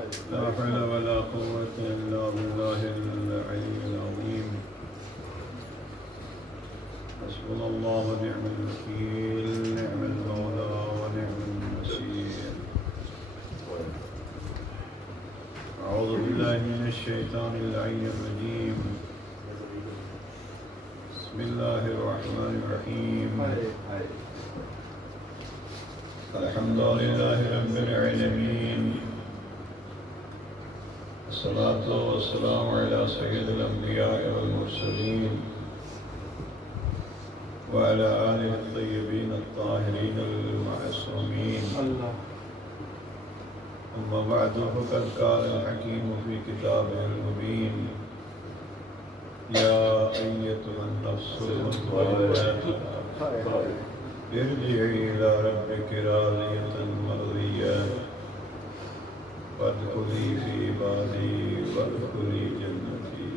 لا حول ولا قوة إلا بالله العلي العظيم. حسبنا الله ونعم الوكيل، نعم المولى ونعم النصير. أعوذ بالله من الشيطان اللعين الرجيم. بسم الله الرحمن الرحيم. الحمد لله رب العالمين، الصلاة والسلام على سيد الأنبياء والمرسلين وعلى آله الطيبين الطاهرين المعصومين. أما بعد، فقد قال الحكيم في كتابه المبين: يا أيتها النفس المطمئنة ارجعي إلى ربك راضية مرضية فادخلي في عبادي وادخلي جنتی.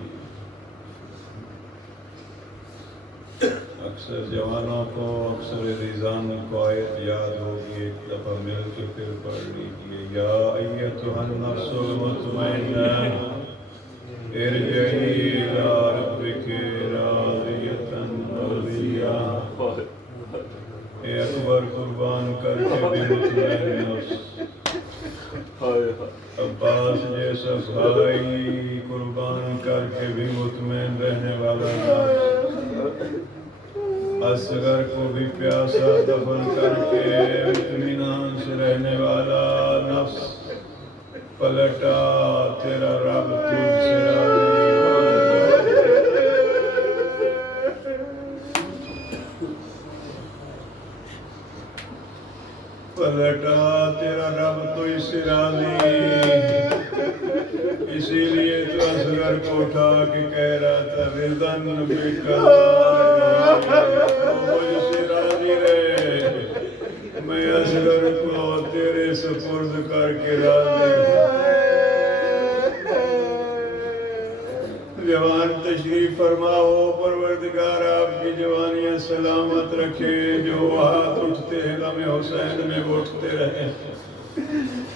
اکثر جوانوں کو اکثر ریزان کو آیت یاد ہوگی، ایک دفعہ مل کے پھر پڑھ لیجیے: یا ایتھا النفس المطمئنہ ارجعی الی ربک راضیۃ مرضیہ. اے اکبر قربان کر کے بھی مطمئن نفس، عباس جیسا بھائی قربان کر کے بھی مطمئن رہنے والا نفس، اصغر کو بھی پیاسا دفن کر کے اطمینان سے رہنے والا نفس، پلٹا تیرا رب تجھ سے راضی. پلٹا تیرا رب تجھ سے راضی. اسی لیے تو اصغر کو اٹھا کے کہہ رہا تھا: رضن بک مجھ سے راضی رہے، میں اصغر کو تیرے سپرد کر کے راضی ہوں. جوان تشریف فرماؤ، پروردگار آپ کی جوانیاں سلامت رکھے. جو ہاتھ اٹھتے ہیں غم حسین میں وہ اٹھتے رہے.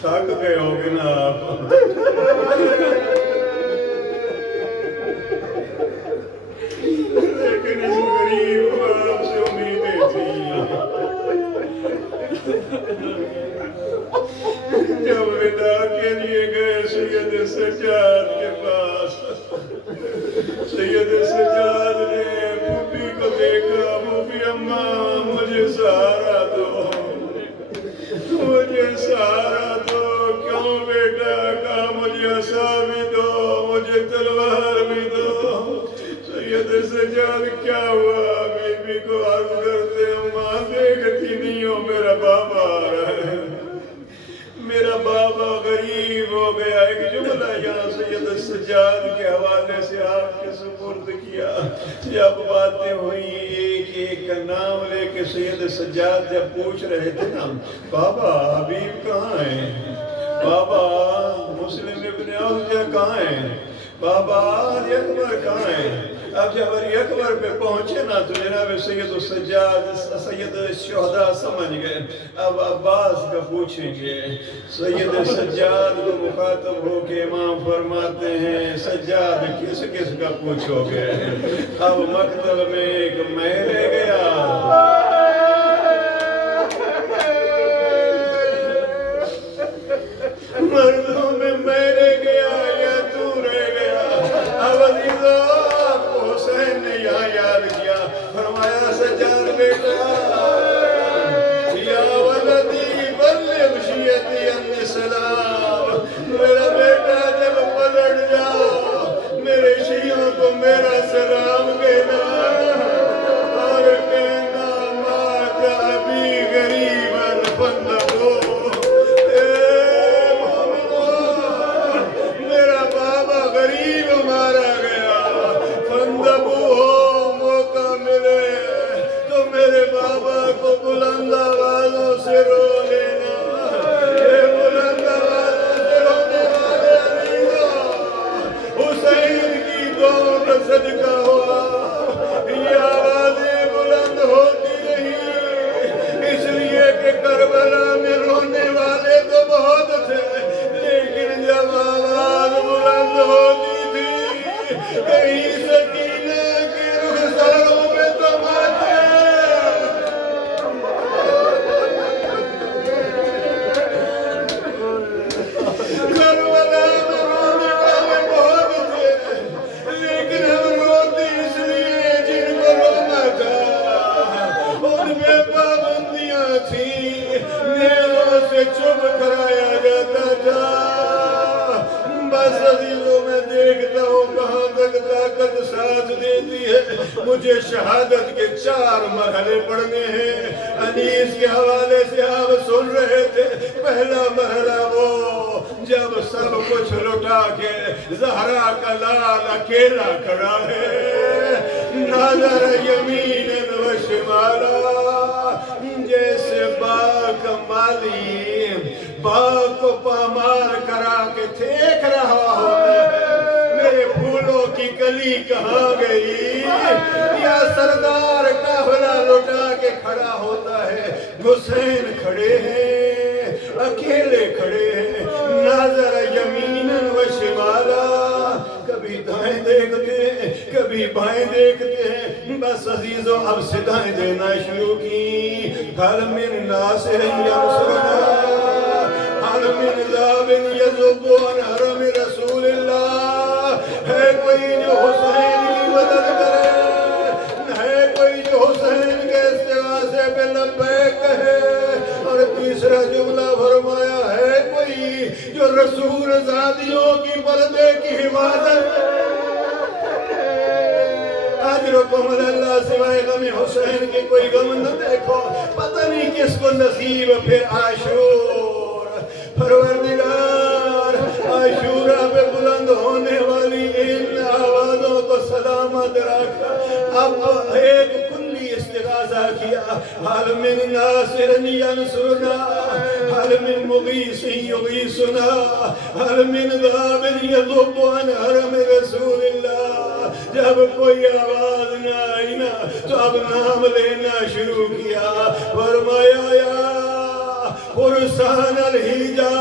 تھک گئے ہوگے نا آپ؟ لیکن اس غریب کو آپ سے امیدیں تھیں. جب وداع کے لیے گئے سید سجاد کے پاس، سید سجاد نے پھوپھی کو دیکھا. پھوپھی اماں مجھے سہارا دو، مجھے سہارا دو. کیوں بیٹا؟ کہا مجھے عصا بھی دو، مجھے تلوار بھی دو. سید سجاد کیا ہوا؟ بیوی کو عرض کرتے: اماں دیکھتی نہیں ہو میرا بابا آ رہا ہے، میرا بابا غریب ہو گیا. ایک جملہ یہاں سید سجاد کے حوالے سے آپ کے سپرد کیا. جب باتیں ہوئی ایک ایک کا نام لے کے سید سجاد جب پوچھ رہے تھے نا: بابا حبیب کہاں ہے؟ بابا مسلم ابن اولیاء کہاں ہے؟ بابا علی اکبر کہاں ہے؟ اب جب علی اکبر پہ پہنچے نا تو جناب سید السجاد سید الشہداء سمجھ گئے. اب عباس کا پوچھیں گے. سید سجاد کو مخاطب ہو کے امام فرماتے ہیں: سجاد کس کس کا پوچھو گے؟ اب مقتل میں ایک میں رہ گیا، مردوں میں میں رہ گیا یا تو رہ گیا. اب عزیزو آپ کو حسین نے یہاں یاد کیا، فرمایا: سجاد بیٹا، یا ولدی بلغ شیعتی انی سلام. میرا بیٹا جب پلٹ جاؤ میرے شیعوں کو میرا سلام کہنا اور کہنا مجھے شہادت کے 4 مرحلے پڑھنے ہیں۔ انیس کے حوالے سے آپ سن رہے تھے، پہلا مرحلہ وہ جب سب کچھ لٹا کے زہرا کا لال اکیلا کھڑا ہے، نظر یمین و شمالا، جیسے باغ مالی باغ کو پامال کرا کے دیکھ رہا ہوتا ہے میرے پھولوں کی کلی کہاں گئی، یا سردار قافلہ لٹا کے کھڑا ہوتا ہے، حسین کھڑے ہیں، اکیلے کھڑے ہیں، نظر یمین و شمالا، کبھی دائیں دیکھتے ہیں کبھی بائیں دیکھتے ہیں، بس عزیزو اب صدائیں دینا شروع کی، حل من ناصر ینصرنا، حل من ذاب یذب عن حرم رسول اللہ، ہے کوئی جو حسین کی مدد کرے، ہے کوئی جو حسین کے استغاثے پہ لبیک کہے، اور تیسرا جملہ فرمایا ہے کوئی جو رسول زادیوں کی پردے کی حفاظت، اجرکم اللہ، سوائے غم حسین کی کوئی غم نہ دیکھو، پتہ نہیں کس کو نصیب پھر عاشور، پروردگار عاشورہ پہ بلند ہونے والی ان آوازوں کو سلامت رکھ۔ اب ایک کلی استغاثہ کیا، حل من ناصر ینصرنا، حل من مغیث یغیثنا، حل من ذاب یذب عن حرم رسول اللہ، جب کوئی آواز نہ آئی نا تو اب نام لینا شروع کیا، فرمایا یا فرسان الحجا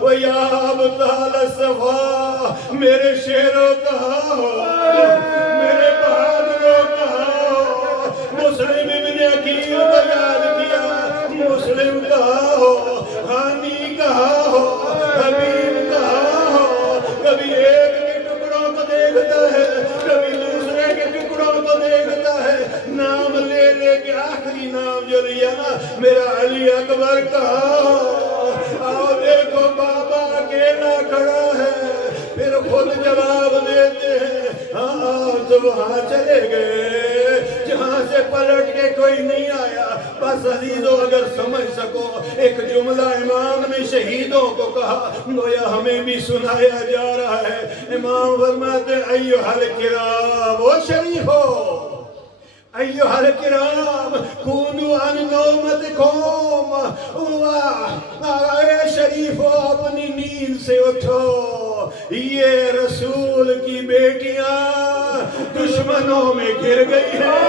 و یا ابطال الصفا، میرے شیروں کہاں ہو، میرے بہادروں کہاں ہو، مسلم ابن عقیل کو یاد کیا، مسلم کہاں ہو، حانی کہاں ہو، حبیب کہاں ہو، کبھی ایک کے ٹکڑوں کو دیکھتا ہے کبھی دوسرے کے ٹکڑوں کو دیکھتا ہے، نام لے لے کے آخری نام جو لیا نا میرا علی اکبر کہاں ہو، آؤ دیکھو بابا اکیلا کھڑا ہے، پھر خود جواب دیتے ہیں ہاں تو وہاں چلے گئے جہاں سے پلٹ کے کوئی نہیں آیا۔ بس عزیزو اگر سمجھ سکو ایک جملہ امام نے شہیدوں کو کہا گویا ہمیں بھی سنایا جا رہا ہے، امام فرماتے ایھا الکرام، او شریفو ایھا الکرام کونوا عن نومتکم، اے شریفو اپنی نیند سے اٹھو، یہ رسول کی بیٹیاں دشمنوں میں گر گئی ہیں،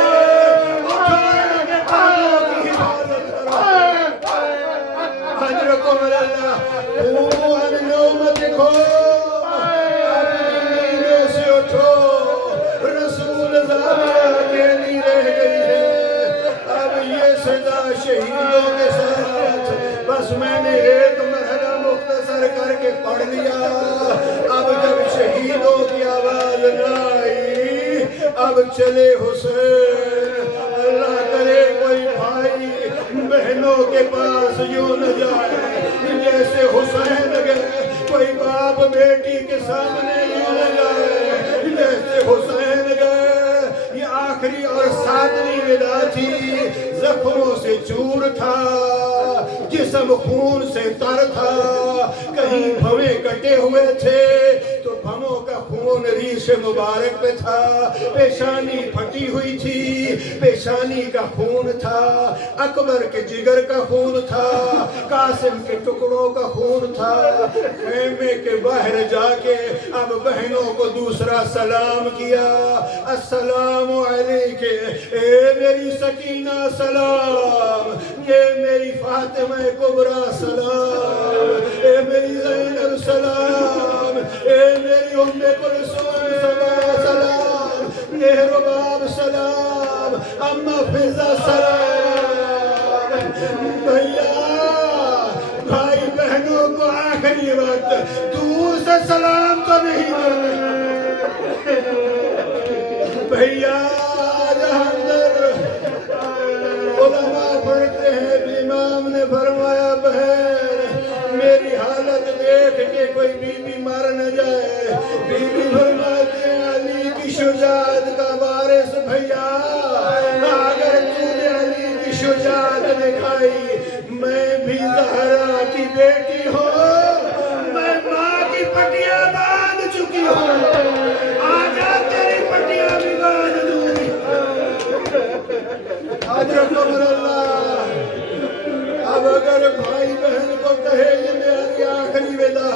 حضرکم اللہ قوموا عن نومتکم، اپنی نیندوں سے اٹھو، رسول زادیاں اکیلی رہ گئی ہے۔ اب یہ صدا شہیدوں کے ساتھ بس میں نے ایک مرحلہ مختصر کر کے پڑھ لیا، اب جب شہیدوں کی آواز نہ آئی اب چلے حسین، اللہ کرے کوئی بھائی بہنوں کے پاس یوں نہ جائے جیسے حسین گئے، کوئی باپ بیٹی کے سامنے یوں نہ جائے جیسے حسین گئے، یہ آخری اور ساتویں ودا تھی، زخموں سے چور تھا، جسم خون سے تر تھا، کہیں بھویں کٹے ہوئے تھے تو بھووں کا خون ریش مبارک پہ تھا، پیشانی پھٹی ہوئی تھی، پیشانی کا خون تھا، اکبر کے جگر کا خون تھا، قاسم کے ٹکڑوں کا خون تھا۔ خیمے کے باہر جا کے اب بہنوں کو دوسرا سلام کیا، السلام علیکہ، اے میری سکینہ سلام، اے میری فاطمہ کبریٰ سلام، اے میری زینب سلام، اے میری ام کلثوم سلام، اے رباب سلام، اماں فضا سلام۔ بھیا بھائی بہنوں کو آخری وقت دور سے سلام تو نہیں کرنا، بھیا اندر علماء پڑھتے ہیں، امام نے فرمایا بہن میری حالت دیکھ کے کوئی بی بی مر نہ جائے، بی بی فرماتے ہیں علی کی شجاعت کا وارث بھیا، اگر تو نے علی کی شجاعت دکھائی، میں بھی زہرا کی بیٹی ہوں، میں ماں کی پٹیاں باندھ چکی ہوں، آجا تیری پٹیاں بھی باندھ دوں گی۔ حضرت اللہ اب اگر بھائی بہن کو کہے یہ میری آخری ودا،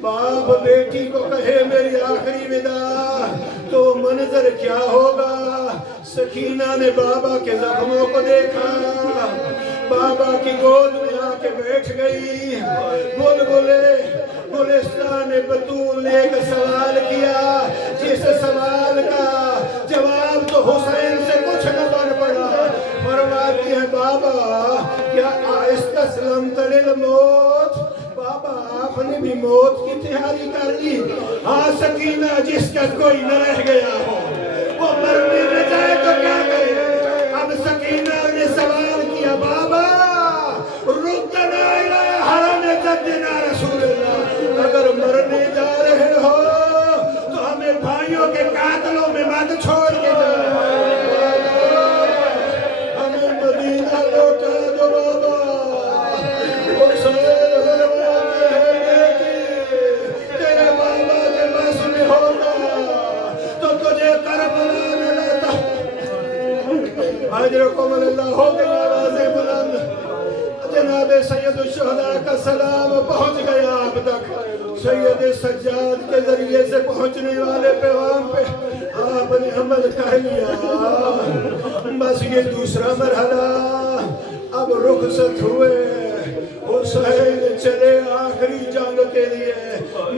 باپ بیٹی کو کہے میری آخری ودا، تو منظر کیا ہوگا؟ سکینہ نے بابا کے زخموں کو دیکھا، بابا کی گود میں آ کے بیٹھ گئی۔ گلستان بطول نے ایک سوال کیا، جس سوال کا جواب تو حسین سے کچھ نہ بن پڑا۔ فرماتی ہے بابا کیا استسلمت للموت؟ بابا آپ نے بھی موت کی تیاری کر لی؟ ہاں سکینہ، جس کا کوئی نہ رہ گیا ہو وہ مرنے نہ جائے تو کیا کرے؟ اب سکینہ نے سوال کیا، بابا ردنا الی حرم جدنا رسول اللہ، اگر مرنے جا رہے ہو تو ہمیں بھائیوں کے قاتلوں میں مت چھوڑ کے جاؤ، ہمیں مدینہ لوٹا دو بابا۔ حسین فرماتے ہیں بیٹی، تیرے بابا کے بس میں ہوگا تو تجھے کربلا نہ لاتا۔ حضرکم اللہ ہو گئی آوازیں بلند، جناب سید الشہداء کا سلام پہنچ گیا آپ تک۔ سید سجاد کے ذریعے سے پہنچنے والے پیغام پہ آپ نے عمل کر لیا۔ بس یہ دوسرا مرحلہ، اب رخصت ہوئے، حسین چلے آخری جنگ کے لیے۔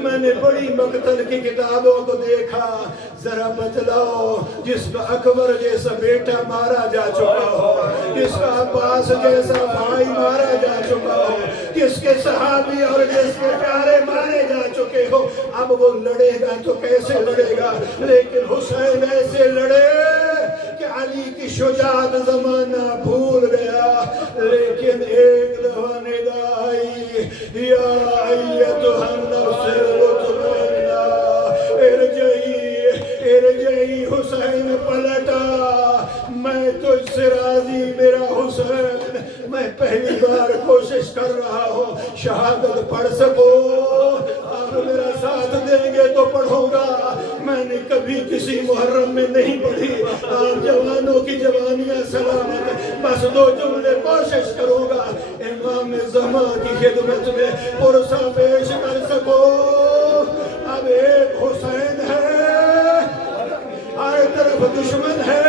میں نے بڑی مقتل کی کتابوں کو دیکھا، ذرا بتلاؤ جس کا اکبر جیسا بیٹا مارا جا چکا ہو، جس کا عباس جیسا بھائی مارا جا چکا ہو، جس کے صحابی اور جس کے پیارے مارے جا چکے ہو، اب وہ لڑے گا تو کیسے لڑے گا؟ لیکن حسین ایسے لڑے کہ علی کی شجاعت زمانہ بھول گیا، لیکن ایک دفعہ ندا آئی، یا ایتھا النفس المطمئنہ ارجعی۔ حسین پلٹا، میں تجھ سے راضی میرا حسین، میں پہلی بار کوشش کر رہا ہوں شہادت پڑھ سکو، آپ میرا ساتھ دیں گے تو پڑھوں گا۔ میں نے کبھی کسی محرم میں نہیں پڑھی، آپ جوانوں کی جوانیاں سلامت، بس 2 جملے کوشش کروں گا امام زمان کی خدمت میں پرسہ پیش کر سکو۔ اب ایک حسین ہے، ہر طرف دشمن ہے،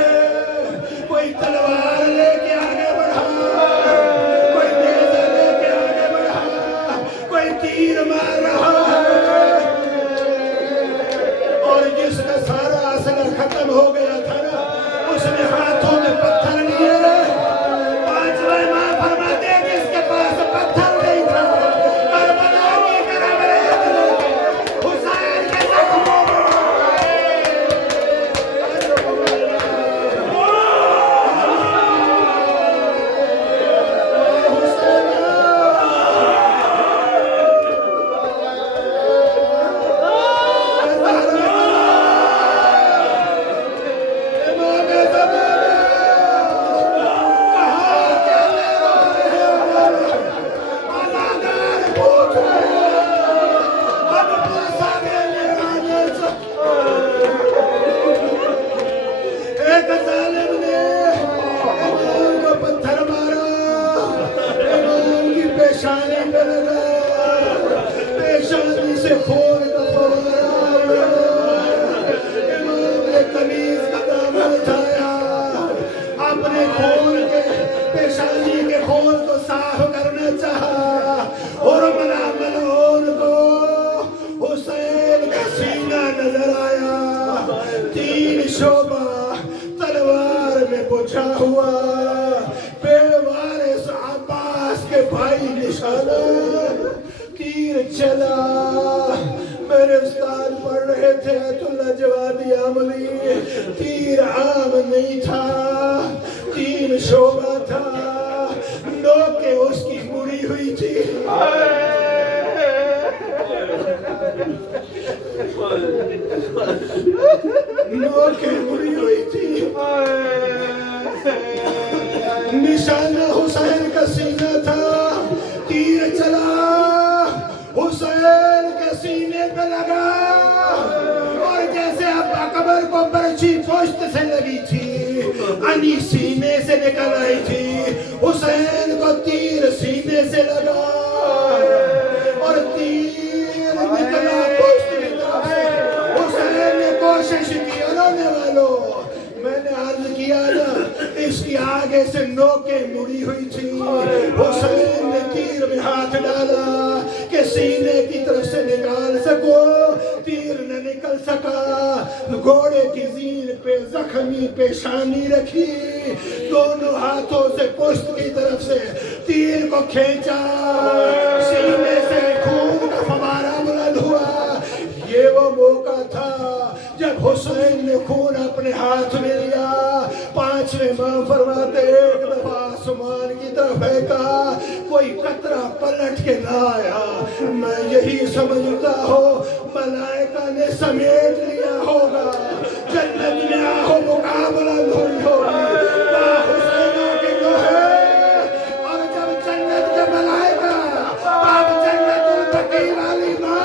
کوئی تلوار لے کے آگے بڑھا، کوئی نیزہ لے کے آگے بڑھا، کوئی تیر مار رہا ہے، اور جس کا سارا اسلحہ ختم ہو گیا تھا نا، اس نے ہاتھوں میں پتھر لیے۔ 5واں امام فرماتے ہیں جس کے پاس پتھر نہیں تھا، کربلا کی طرف ریت لے کے حسین کے زخموں میں تیر عام نہیں تھا، تیر شعبہ تھا، نوکیں اس کی مڑی ہوئی تھی۔ نوکیں سینے پہ لگا اور جیسے ابا قبر کو برچی پوشت سے لگی تھی انی سینے سے نکل آئی تھی حسین کو تیر سینے سے لگا اور تیر نکلا پوشت کی طرف سے حسین نے کوشش کی رونے والوں میں نے عرض کیا نا اس کی آگے سے نوکیں مڑی ہوئی تھی حسین نے تیر میں ہاتھ ڈالا کہ سینے کی طرف سے نکال سکو تیر نہ نکل سکا گھوڑے کی زین پہ زخمی پیشانی رکھی دونوں ہاتھوں سے پشت کی طرف سے تیر کو کھینچا سینے سے خون کا فوارہ بلند ہوا یہ وہ موقع تھا جب حسین نے خون اپنے ہاتھ میں لیا پانچویں امام فرماتے ایک دفعہ آسمان کی طرف پھینکا کوئی قطرہ پلٹ کے نہ آیا میں یہی سمجھتا ہوں ملائکہ نے سمیٹ لیا ہوگا جنت میں آہو مقابلہ ہوئی ہوگی حسین آگے جو ہے اور جب جنت کے ملائکہ اب جنت البقیع والی ماں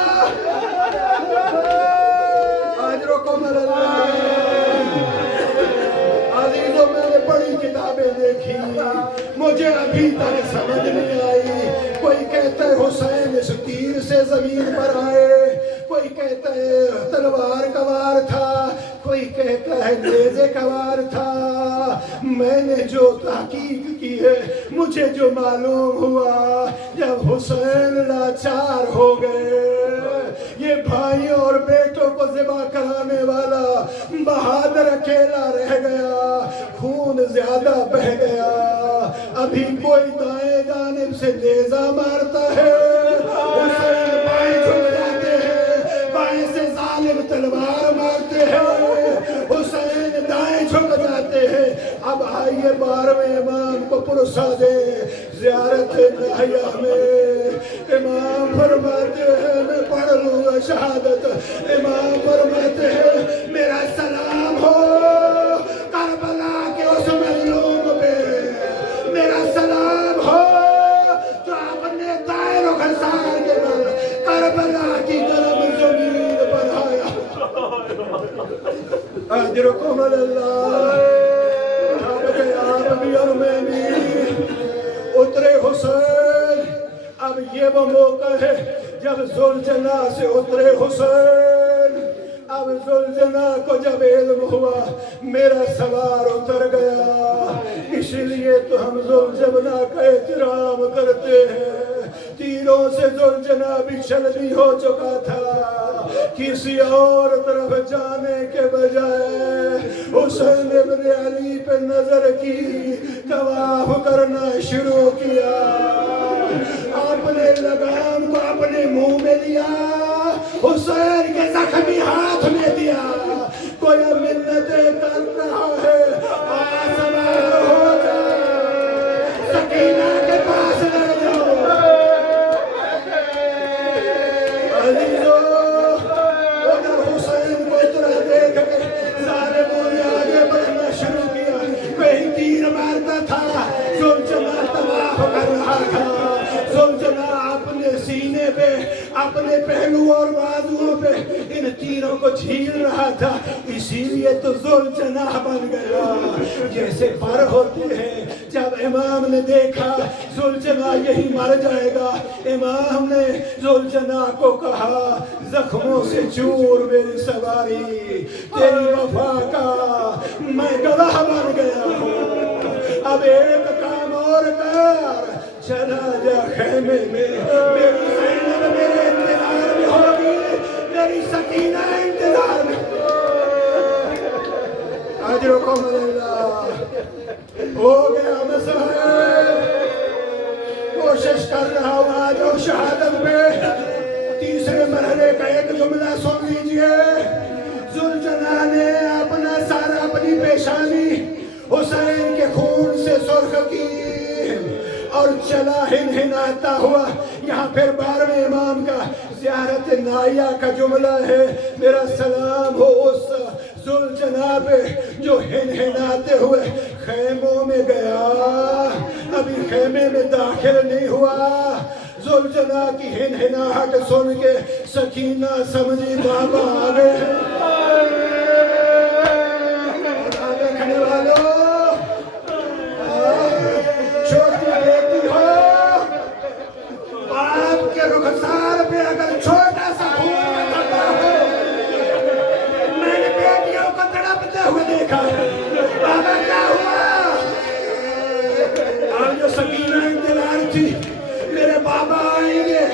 عزیزوں میں نے بڑی کتابیں دیکھی مجھے ابھی تک سمجھ نہیں آئی کوئی کہتا ہے حسین اس تیر سے زمین پر آئے کوئی کہتا ہے تلوار کا وار تھا کوئی کہتا ہے نیزے کا وار تھا میں نے جو تحقیق کی ہے مجھے جو معلوم ہوا جب حسین لاچار ہو گئے یہ بھائیوں اور بیٹوں کو ذبح کرانے والا بہادر اکیلا رہ گیا خون زیادہ بہ گیا ابھی کوئی دائیں جانب سے نیزہ مارتا ہے حسین بائیں جھک جاتے ہیں بائیں سے ظالم تلوار مارتے ہیں حسین دائیں جھک جاتے ہیں اب آئیے 12ویں امام کو پرسا دے زیارت نہیہ میں امام فرماتے ہیں میں پڑھ لوں گا شہادت امام فرماتے ہیں میرا سلام ہو کربلا کے اس مظلوم پہ میرا سلام ہو جو اپنے دائر و خسار کے بل کربلا کی طرف زمین پر آیا اجرکم اللہ آپ بھی اور میں بھی اترے حسین اب یہ وہ موقع ہے جب ذوالجناح سے اترے حسین اب ذوالجناح کو جب علم ہوا میرا سوار اتر گیا اس لیے تو ہم ذوالجناح کا احترام کرتے ہیں تیروں سے ذوالجناح بھی شلنی ہو چکا تھا کسی اور طرف جانے کے بجائے حسین ابن علی پہ نظر کی طواف کرنا شروع کیا اپنے لگام کو اپنے منہ میں لیا حسین کے زخمی ہاتھ میں دیا کوئی منتیں کر رہا ہے سوار ہو جا سکینہ کے پاس لڑ جاؤ عزیزو ادھر حسین کو اترا دیکھ کے ظالموں نے آگے بڑھنا شروع کیا کہیں تیر مارتا تھا ذوالجناح طواف کر رہا تھا ذوالجناح اپنے سینے پہ اپنے پہلو اور بازوؤں پہ ان تیروں کو جھیل رہا تھا اسی لیے تو ذوالجناح بن گیا جیسے پر ہوتے ہیں جب امام نے دیکھا ذوالجناح یہی مر جائے گا امام نے ذوالجناح کو کہا زخموں سے چور میری سواری تیری وفا کا میں گواہ بن گیا ہوں اب ایک کام اور کر چلا جا خیمے میں میری زینب میرے انتظار میں ہوگی میری سکینہ انتظار میں اجرکم اللہ ہو گیا مسئلہ کوشش کر رہا ہوں آج اور شہادت میں تیسرے مرحلے کا ایک جملہ سن لیجئے ذوالجناح نے اپنا سارا اپنی پیشانی حسین کے خون سے سرخ کی اور چلا ہنہناتا ہوا یہاں پھر 12ویں امام کا زیارت نائیہ کا جملہ ہے میرا سلام ہو اس ذوالجناح پہ جو ہنہناتے ہوئے خیموں میں گیا ابھی خیمے میں داخل نہیں ہوا زلجنا کی ہنہناہٹ سن کے سکینہ سمجھی بابا آ گئے ہیں۔ اور دیکھنے والوں، چھوٹی بیٹی ہو، باپ کے رخسار پہ اگر چھوٹا سا خون میں دھبا ہو، میں نے بیٹیوں کو تڑپتے ہوئے دیکھا ہے۔ بابا کیا ہوا؟ آج جو سکینہ انتظار تھی میرے بابا آئیں گے،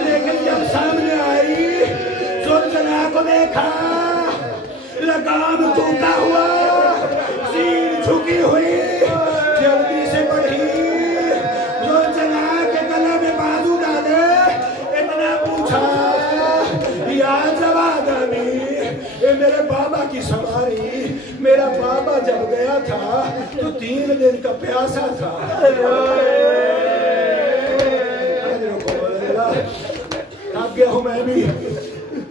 لیکن جب سامنے آئی زلجنا کو دیکھا، لگام ٹوٹا ہوا، زین جھکی ہوئی، جلدی سے بڑھی، زلجنا کے گلے میں بازو ڈالے، اتنا پوچھا یا جواد امی، اے میرے بابا کی سواری، میرا بابا جب گیا تھا تو 3 دن کا پیاسا تھا۔ اب گیا ہوں میں بھی،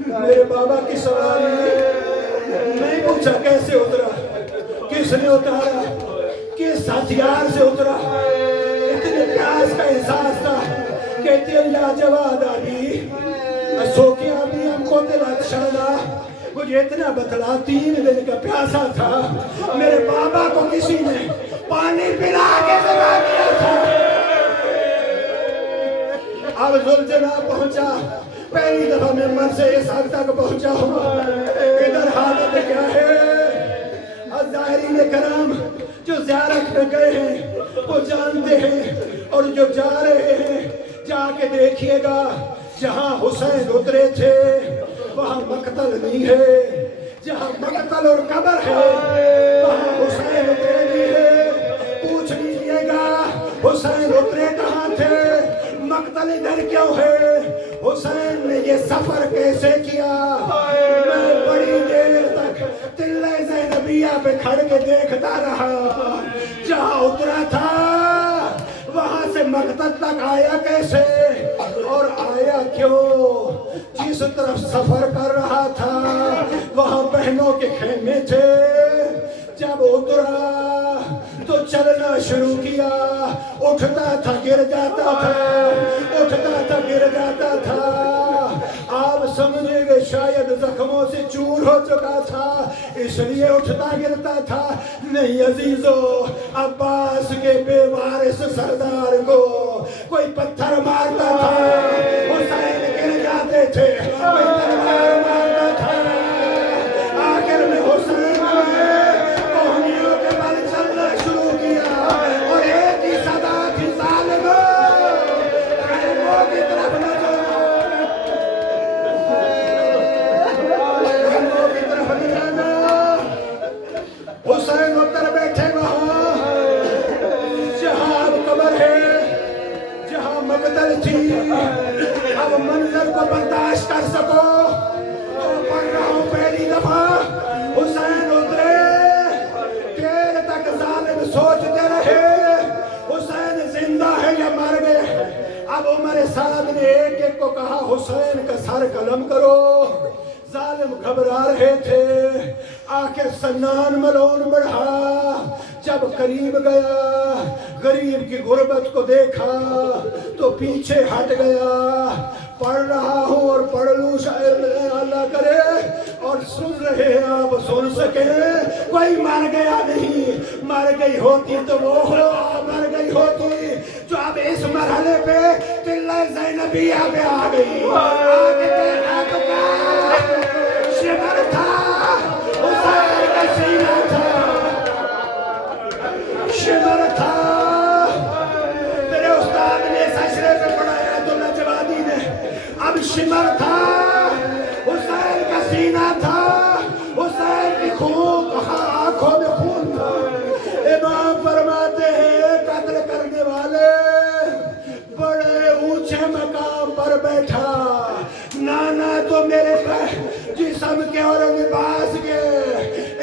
میرے بابا کی سواری، نہیں پوچھا کیسے اترا، کس نے اتارا، کس ہتھیار سے اترا، اتنے پیاس کا احساس تھا، کہتے ہیں یا جواد آبی، سوکے آبی ہم کو دلات شانا، مجھے اتنا بتلا 3 دن کا پیاسا تھا، میرے بابا کو کسی نے پانی پلا کے زبا دیا تھا۔ اب زلجنا پہنچا، پہلی دفعہ میں من سے اس حد تک پہنچا ہوں، ادھر حالت کیا ہے؟ الظاہرین کرام جو زیارت میں گئے ہیں وہ جانتے ہیں، اور جو جا رہے ہیں جا کے دیکھیے گا، جہاں حسین اترے تھے وہاں مقتل نہیں ہے، جہاں مقتل اور قبر ہے وہاں حسین اترے نہیں ہے۔ پوچھ لیجئے گا حسین اترے کہاں تھے، مقتل ادھر کیوں ہے، حسین نے یہ سفر کیسے کیا؟ میں بڑی دیر تک تلہ زینبیہ پہ کھڑ کے دیکھتا رہا، جہاں اترا تھا وہاں سے مقتل تک آیا کیسے اور آیا کیوں؟ جس طرف سفر کر رہا تھا وہاں بہنوں کے خیمے تھے، جب اترا تو چلنا شروع کیا، اٹھتا تھا گر جاتا تھا، اٹھتا تھا گر جاتا تھا۔ آپ سمجھے گے شاید زخموں سے چور ہو چکا تھا اس لیے اٹھتا گرتا تھا، نہیں عزیزو، عباس کے بے وارث سردار کو کوئی پتھر مارتا تھا، حسین گر جاتے تھے، کوئی تلوار مارتا تھا، آخر میں حسین نے کوہنیوں کے بل چلنا شروع کیا، اور ایک ہی صدا تھی ظالموں، خیموں کی طرف نہ جانا، خیموں کی طرف نہ جانا۔ حسین اتر بیٹھے وہاں جہاں اب قبر ہے، جہاں مقتل تھی، اب منظر کو برداشت کر سکو تو پڑھ رہا ہوں پہلی دفعہ۔ حسین اترے، دیر تک ظالم سوچتے رہے حسین زندہ ہے یا مر گئے۔ اب عمر سعد نے ایک ایک کو کہا حسین کا سر قلم کرو، ظالم گھبرا رہے تھے، آخر سنان ملون بڑھا، جب قریب گیا غریب کی غربت کو دیکھا تو پیچھے ہٹ گیا۔ پڑھ رہا ہوں اور پڑھ لوں شاید اللہ کرے اور سن رہے ہیں آپ سن سکیں، کوئی مر گیا نہیں، مر گئی ہوتی تو وہ مر گئی ہوتی جو اب اس مرحلے پہ تلہ زینبیہ پہ آ گئی۔ آگے دیکھا تو کیا شمر تھا، حسین کا سینہ تھا، شمر تھا۔ میرے استاد نے اس اشرے پہ پڑھایا تو نجوادی نے، اب شمر تھا، حسین کا سینہ تھا، حسین کی خون آنکھوں میں خون تھا۔ امام فرماتے ہیں قتل کرنے والے بڑے اونچے مقام پر بیٹھا، نانا تو میرے جسم کے اور لباس کے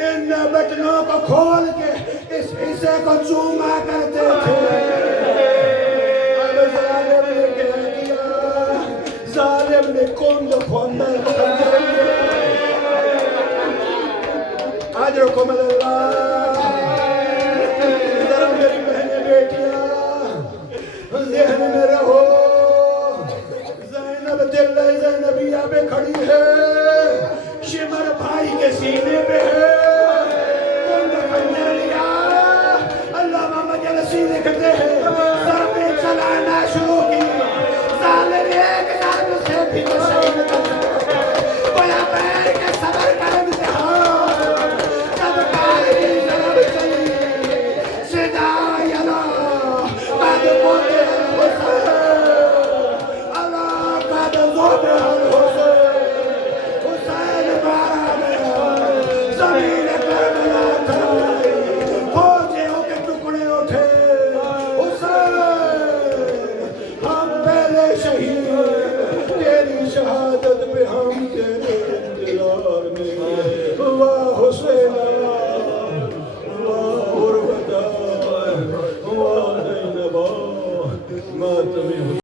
ان بٹنوں کو کھول کے اس حصے کو چوما کرتے تھے۔ اب ظالم نے کیا کیا؟ ظالم نے کند کھوندر خنجر اجرکم اللہ۔ ذرا میری بہنیں بیٹیاں ذہن میں رہو، جب دل زینبیہ پہ کھڑی ہے شمر بھائی کے سینے پہ ہے اللہ محمد جلسی لکھتے ہیں سر پہ چلانا شروع